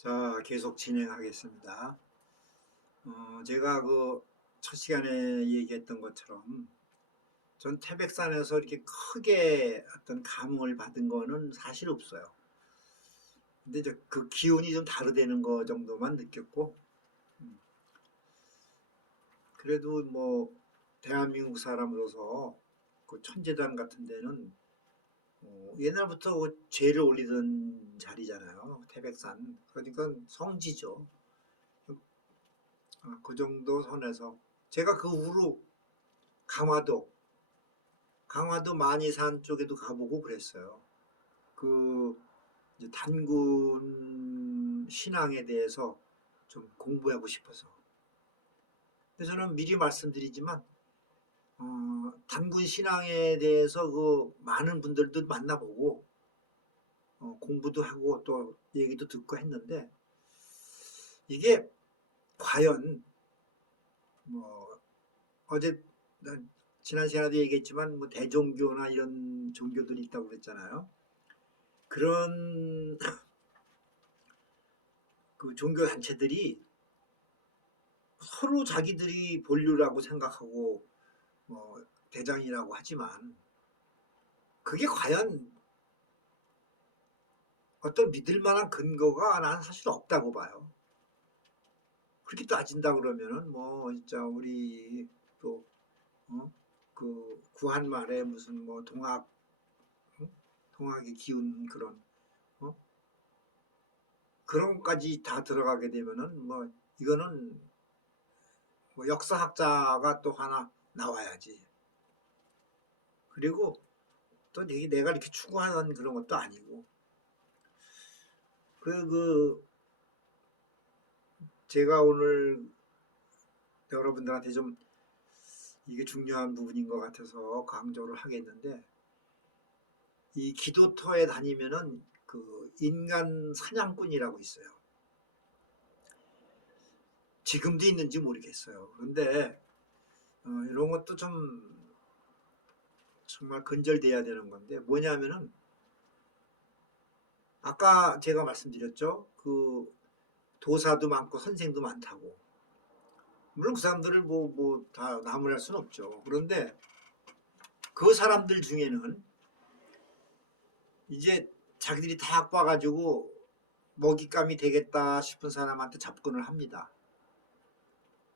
자, 계속 진행하겠습니다. 제가 그 첫 시간에 얘기했던 것처럼 전 태백산에서 이렇게 크게 어떤 감흥을 받은 거는 사실 없어요. 근데 이제 그 기운이 좀 다르다는 거 정도만 느꼈고, 음, 그래도 뭐 대한민국 사람으로서 그 천재단 같은 데는 옛날부터 그 죄를 올리던 자리잖아요. 태백산. 그러니까 성지죠. 그 정도 선에서 제가 그 후로 강화도, 강화도 만이산 쪽에도 가보고 그랬어요. 그 이제 단군 신앙에 대해서 좀 공부하고 싶어서. 근데 저는 미리 말씀드리지만 단군 신앙에 대해서 그 많은 분들도 만나보고 공부도 하고 또 얘기도 듣고 했는데 이게 과연 뭐 어제 지난 시간에도 얘기했지만 뭐 대종교나 이런 종교들이 있다고 그랬잖아요. 그런 그 종교 단체들이 서로 자기들이 본류라고 생각하고 뭐 대장이라고 하지만 그게 과연 어떤 믿을 만한 근거가 난 사실 없다고 봐요. 그렇게 따진다 그러면은 뭐 진짜 우리 또 그 구한말에 무슨 뭐 동학 동학의 기운 그런 어? 그런 것까지 다 들어가게 되면은 뭐 이거는 뭐 역사학자가 또 하나 나와야지. 그리고 또 내가 이렇게 추구하는 그런 것도 아니고 그 제가 오늘 여러분들한테 좀 이게 중요한 부분인 것 같아서 강조를 하겠는데 이 기도터에 다니면은 그 인간 사냥꾼이라고 있어요. 지금도 있는지 모르겠어요. 그런데 이런 것도 좀 정말 근절돼야 되는 건데 뭐냐면은 아까 제가 말씀드렸죠. 그 도사도 많고 선생도 많다고. 물론 그 사람들을 뭐 다 나무랄 수는 없죠. 그런데 그 사람들 중에는 이제 자기들이 다 봐가지고 먹잇감이 되겠다 싶은 사람한테 접근을 합니다.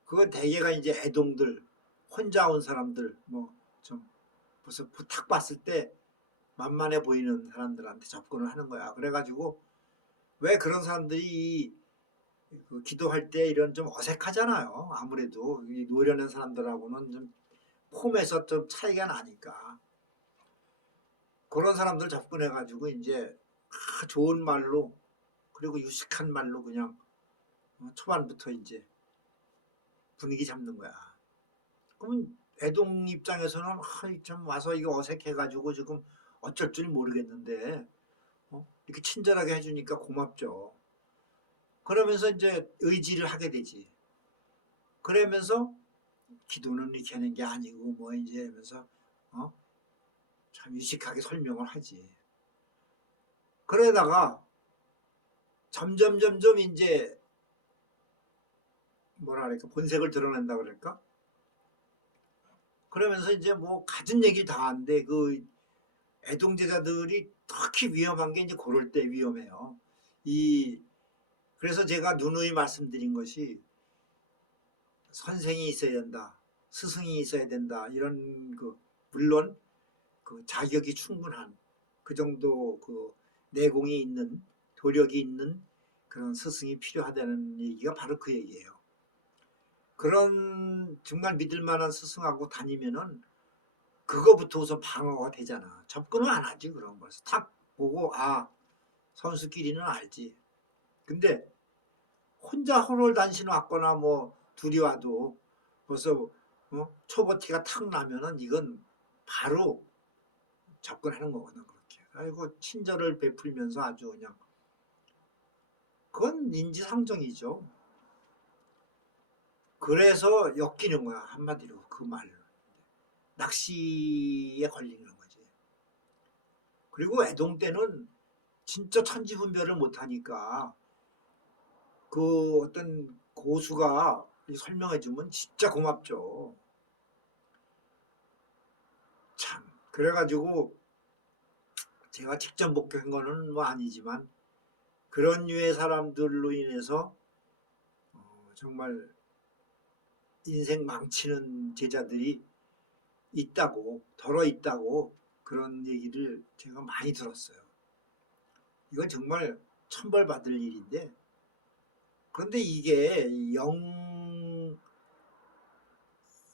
그건 대개가 이제 애동들, 혼자 온 사람들, 뭐 좀 벌써 탁 봤을 때 만만해 보이는 사람들한테 접근을 하는 거야. 그래가지고 왜 그런 사람들이 그 기도할 때 이런 좀 어색하잖아요. 아무래도 이 노련한 사람들하고는 좀 폼에서 좀 차이가 나니까 그런 사람들 접근해가지고 이제 좋은 말로 그리고 유식한 말로 그냥 초반부터 이제 분위기 잡는 거야. 그러면 애동 입장에서는 참 와서 이거 어색해가지고 지금 어쩔 줄 모르겠는데 이렇게 친절하게 해주니까 고맙죠. 그러면서 이제 의지를 하게 되지. 그러면서 기도는 이렇게 하는 게 아니고 뭐 이제 하면서 어? 참 유식하게 설명을 하지. 그러다가 점점 이제 뭐라 그럴까 본색을 드러낸다 그럴까? 그러면서 이제 뭐 가진 얘기 다 하는데 그 애동제자들이 특히 위험한 게 이제 그럴 때 위험해요. 이 그래서 제가 누누이 말씀드린 것이 선생이 있어야 된다, 스승이 있어야 된다 이런 그 물론 그 자격이 충분한 그 정도 그 내공이 있는 도력이 있는 그런 스승이 필요하다는 얘기가 바로 그 얘기예요. 그런 정말 믿을 만한 스승하고 다니면은 그거부터 우선 방어가 되잖아. 접근을 안 하지 그런 거서 탁 보고 선수끼리는 알지. 근데 혼자 홀홀단신 왔거나 뭐 둘이 와도 벌써 초보티가 탁 나면은 이건 바로 접근하는 거거든 그렇게. 아이고 친절을 베풀면서 아주 그냥 그건 인지상정이죠. 그래서 엮이는 거야 한마디로 그 말로. 낚시에 걸리는 거지. 그리고 애동 때는 진짜 천지분별을 못하니까 그 어떤 고수가 설명해 주면 진짜 고맙죠. 참. 그래가지고 제가 직접 목격한 거는 뭐 아니지만 그런 류의 사람들로 인해서 정말 인생 망치는 제자들이 있다고, 덜어 있다고 그런 얘기를 제가 많이 들었어요. 이건 정말 천벌받을 일인데, 그런데 이게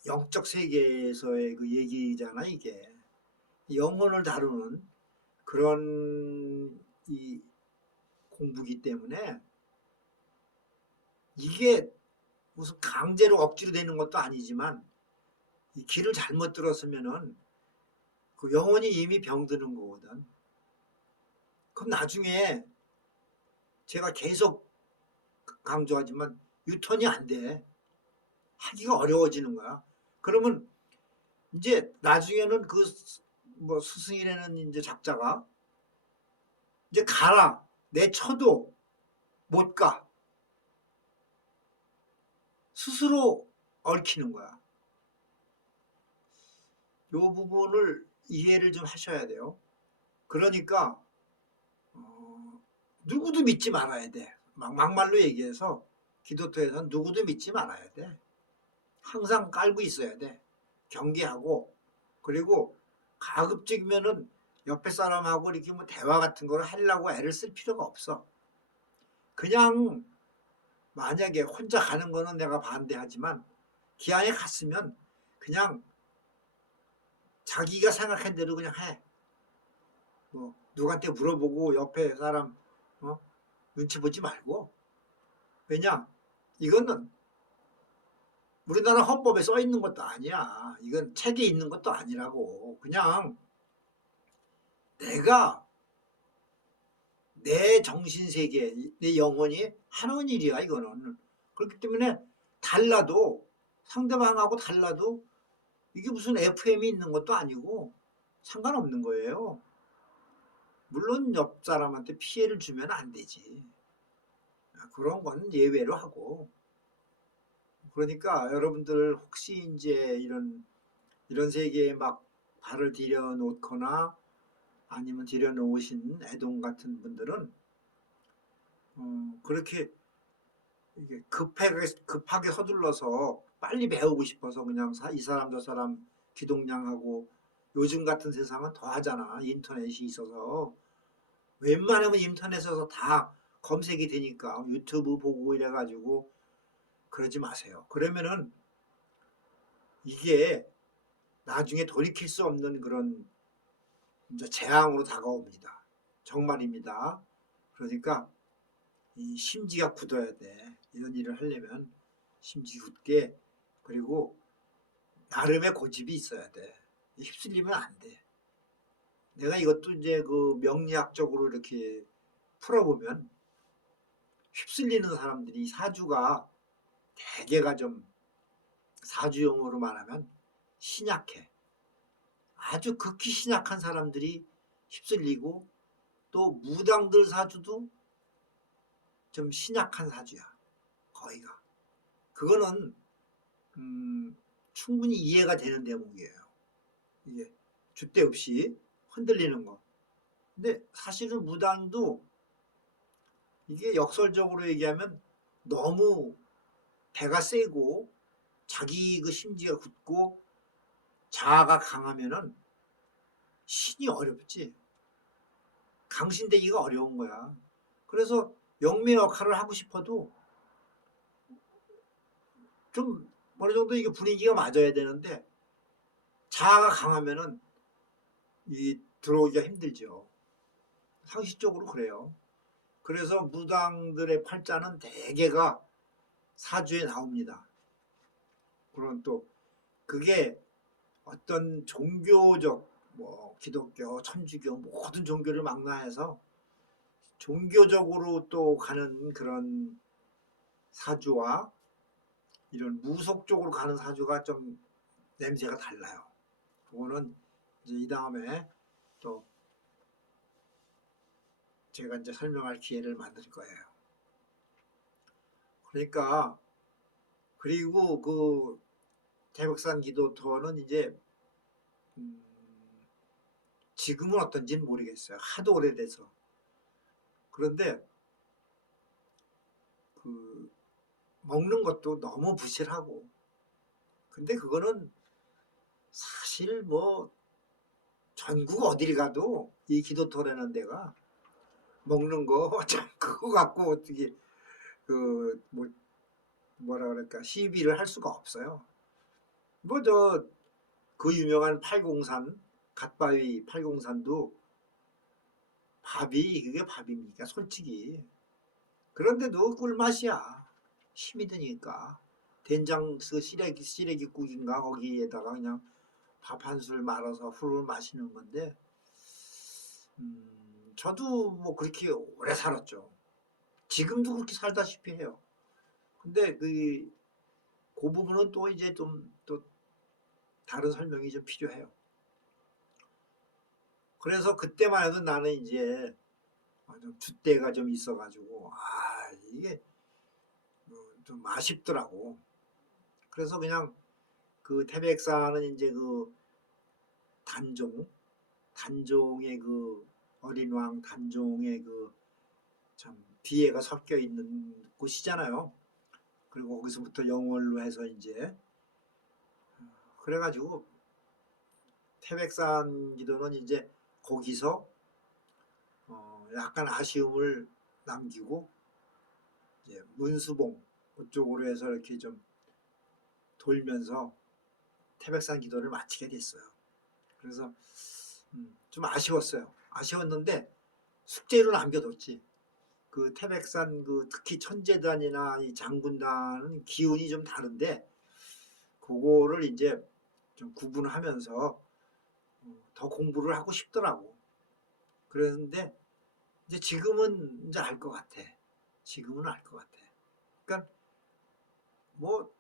영적 세계에서의 그 얘기잖아, 이게. 영혼을 다루는 그런 이 공부기 때문에 이게 무슨 강제로 억지로 되는 것도 아니지만 이 길을 잘못 들었으면은 그 영혼이 이미 병드는 거거든. 그럼 나중에 제가 계속 강조하지만 유턴이 안 돼. 하기가 어려워지는 거야. 그러면 이제 나중에는 그 뭐 스승이라는 이제 작자가 이제 가라. 내 쳐도 못 가. 스스로 얽히는 거야. 요 부분을 이해를 좀 하셔야 돼요. 그러니까 누구도 믿지 말아야 돼. 막말로 얘기해서 기도터에서는 누구도 믿지 말아야 돼. 항상 깔고 있어야 돼. 경계하고 그리고 가급적이면은 옆에 사람하고 이렇게 뭐 대화 같은 걸 하려고 애를 쓸 필요가 없어. 그냥 만약에 혼자 가는 거는 내가 반대하지만 기왕에 갔으면 그냥 자기가 생각한 대로 그냥 해. 뭐 누구한테 물어보고 옆에 사람 눈치 보지 말고. 왜냐? 이거는 우리나라 헌법에 써 있는 것도 아니야. 이건 책에 있는 것도 아니라고. 그냥 내가 내 정신세계, 내 영혼이 하는 일이야, 이거는. 그렇기 때문에 달라도, 상대방하고 달라도 이게 무슨 FM이 있는 것도 아니고 상관없는 거예요. 물론 옆 사람한테 피해를 주면 안 되지. 그런 건 예외로 하고. 그러니까 여러분들 혹시 이제 이런 세계에 막 발을 들여 놓거나 아니면 들여 놓으신 애동 같은 분들은 그렇게 이게 급하게 서둘러서 빨리 배우고 싶어서 그냥 이 사람 저 사람 귀동냥하고 요즘 같은 세상은 더 하잖아. 인터넷이 있어서 웬만하면 인터넷에서 다 검색이 되니까 유튜브 보고 이래가지고 그러지 마세요. 그러면은 이게 나중에 돌이킬 수 없는 그런 이제 재앙으로 다가옵니다. 정말입니다. 그러니까 이 심지가 굳어야 돼. 이런 일을 하려면 심지 굳게 그리고 나름의 고집이 있어야 돼. 휩쓸리면 안 돼. 내가 이것도 이제 그 명리학적으로 이렇게 풀어보면 휩쓸리는 사람들이 사주가 대개가 좀 사주용어로 말하면 신약해. 아주 극히 신약한 사람들이 휩쓸리고 또 무당들 사주도 좀 신약한 사주야. 거의가. 그거는 충분히 이해가 되는 대목이에요. 이게 줏대 없이 흔들리는 거. 근데 사실은 무당도 이게 역설적으로 얘기하면 너무 배가 세고 자기 그 심지가 굳고 자아가 강하면은 신이 어렵지. 강신되기가 어려운 거야. 그래서 영매 역할을 하고 싶어도 좀 어느 정도 이게 분위기가 맞아야 되는데 자아가 강하면은 이 들어오기가 힘들죠. 상식적으로 그래요. 그래서 무당들의 팔자는 대개가 사주에 나옵니다. 그런 또 그게 어떤 종교적 뭐 기독교, 천주교 모든 종교를 망라해서 종교적으로 또 가는 그런 사주와 이런 무속적으로 가는 사주가 좀 냄새가 달라요. 그거는 이제 이 다음에 또 제가 이제 설명할 기회를 만들 거예요. 그러니까 그리고 그 태백산 기도터는 이제 음, 지금은 어떤지는 모르겠어요. 하도 오래돼서. 그런데 그 먹는 것도 너무 부실하고. 근데 그거는 사실 뭐 전국 어딜 가도 이 기도터라는 데가 먹는 거 참 그거 갖고 어떻게 그 뭐 뭐라 그럴까 시비를 할 수가 없어요. 뭐 저 그 유명한 팔공산 갓바위 팔공산도 밥이 그게 밥입니까 솔직히. 그런데도 꿀맛이야. 힘이 드니까 된장 그 시래기국인가 거기에다가 그냥 밥 한 술 말아서 후루룩 마시는 건데 저도 뭐 그렇게 오래 살았죠. 지금도 그렇게 살다시피 해요. 근데 그 부분은 또 이제 좀 또 다른 설명이 좀 필요해요. 그래서 그때만 해도 나는 이제 좀 줏대가 좀 있어가지고 이게 좀 아쉽더라고. 그래서 그냥 그 태백산은 이제 그 단종의 그 어린 왕 단종의 그 참 비애가 섞여 있는 곳이잖아요. 그리고 거기서부터 영월로 해서 이제 그래가지고 태백산 기도는 이제 거기서 약간 아쉬움을 남기고 이제 문수봉 그쪽으로 해서 이렇게 좀 돌면서 태백산 기도를 마치게 됐어요. 그래서 좀 아쉬웠어요. 아쉬웠는데 숙제로 남겨뒀지. 그 태백산 그 특히 천재단이나 이 장군단은 기운이 좀 다른데 그거를 이제 좀 구분하면서 더 공부를 하고 싶더라고. 그랬는데 이제 지금은 이제 알 것 같아. 지금은 알 것 같아. 그러니까 뭐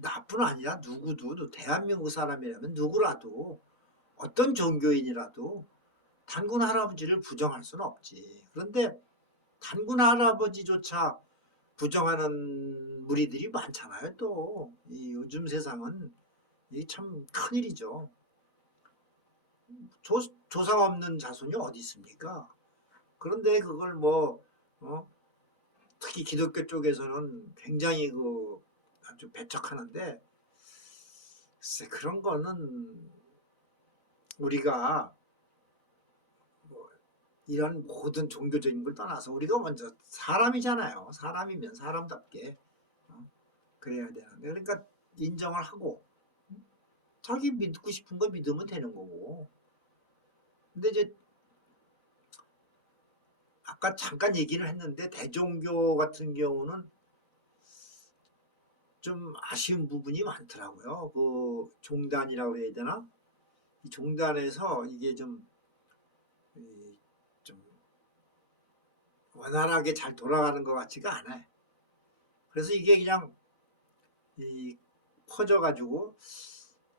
나뿐 아니라 누구도 대한민국 사람이라면 누구라도 어떤 종교인이라도 단군 할아버지를 부정할 수는 없지. 그런데 단군 할아버지조차 부정하는 무리들이 많잖아요. 또 이 요즘 세상은 이 참 큰일이죠. 조상 없는 자손이 어디 있습니까? 그런데 그걸 뭐 특히 기독교 쪽에서는 굉장히 그 아주 배척하는데 글쎄 그런 거는 우리가 뭐 이런 모든 종교적인 걸 떠나서 우리가 먼저 사람이잖아요. 사람이면 사람답게 그래야 되는데 그러니까 인정을 하고 자기 믿고 싶은 거 믿으면 되는 거고. 근데 이제 아까 잠깐 얘기를 했는데 대종교 같은 경우는 좀 아쉬운 부분이 많더라고요. 그 종단이라고 해야 되나? 이 종단에서 이게 좀 원활하게 잘 돌아가는 것 같지가 않아요. 그래서 이게 그냥 퍼져가지고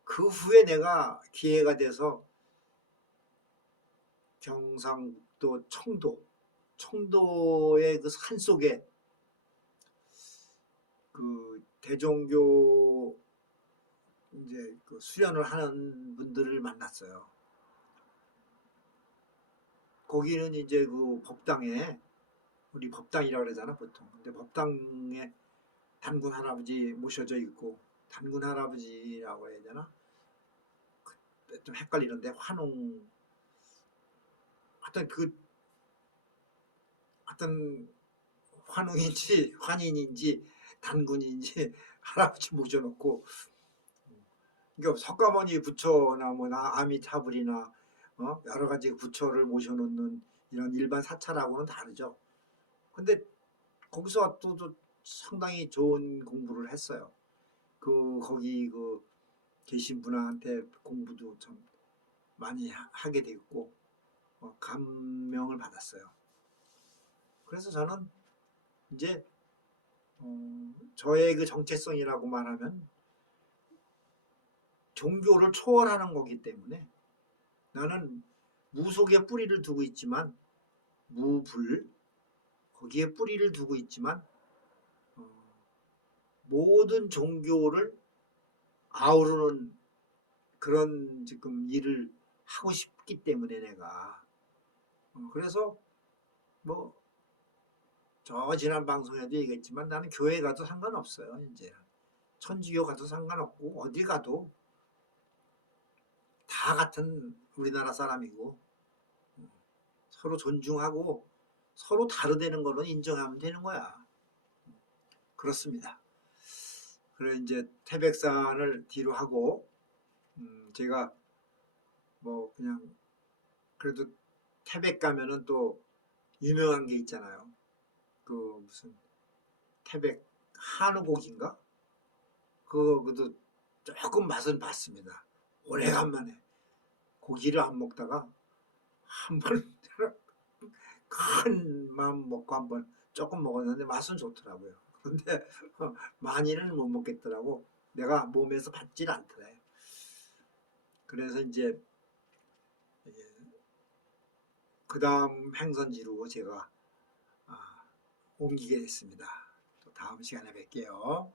그 후에 내가 기회가 돼서 경상북도 청도의 그 산속에 그 대종교 이제 그 수련을 하는 분들을 만났어요. 거기는 이제 그 법당에 우리 법당이라고 그러잖아 보통. 근데 법당에 단군 할아버지 모셔져 있고 단군 할아버지라고 해야 되나? 좀 헷갈리는데 하여튼 하여튼 환웅인지 환인인지 단군인지 할아버지 모셔놓고 그러니까 석가모니 부처나 뭐나 아미타불이나 여러 가지 부처를 모셔놓는 이런 일반 사찰하고는 다르죠. 근데 거기서 또 상당히 좋은 공부를 했어요. 거기 계신 분한테 공부도 좀 많이 하게 됐고 감명을 받았어요. 그래서 저는 이제 저의 그 정체성이라고 말하면 종교를 초월하는 거기 때문에 나는 무속에 뿌리를 두고 있지만 무불 거기에 뿌리를 두고 있지만 모든 종교를 아우르는 그런 지금 일을 하고 싶기 때문에 내가 그래서 뭐 저 지난 방송에도 얘기했지만 나는 교회 가도 상관없어요. 이제 천주교 가도 상관없고 어디 가도 다 같은 우리나라 사람이고 서로 존중하고 서로 다르다는 거는 인정하면 되는 거야. 그렇습니다. 그래 이제 태백산을 뒤로 하고 제가 뭐 그냥 그래도 태백 가면은 또 유명한 게 있잖아요. 그 무슨 태백 한우고기인가? 그것도 조금 맛은 봤습니다. 오래간만에 고기를 안 먹다가 한번 큰 마음 먹고 한번 조금 먹었는데 맛은 좋더라고요. 근데 많이는 못 먹겠더라고. 내가 몸에서 받질 않더래. 그래서 이제 그 다음 행선지로 제가 옮기게 됐습니다. 또 다음 시간에 뵐게요.